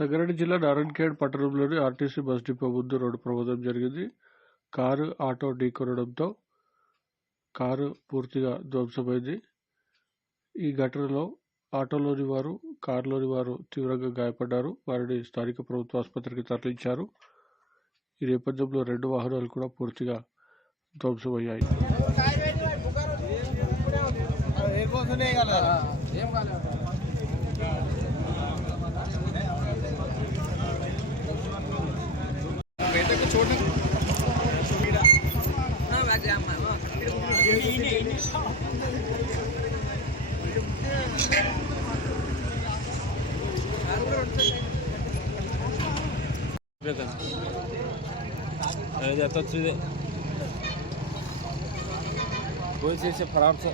సంగారెడ్డి జిల్లా నారాయణఖేడ్ పట్టణంలోని RTC bus depot ముందు రోడ్డు ప్రమాదం జరిగింది. కారు ఆటో ఢీకొనడంతో కారు పూర్తిగా ధ్వంసమైంది. ఈ ఘటనలో ఆటోలోని వారు, కారులోని వారు తీవ్రంగా గాయపడ్డారు. వారిని స్థానిక ప్రభుత్వ ఆసుపత్రికి తరలించారు. ఈ నేపథ్యంలో 2 వాహనాలు కూడా పూర్తిగా ధ్వంసమయ్యాయి. कोई चीज़ से फरार से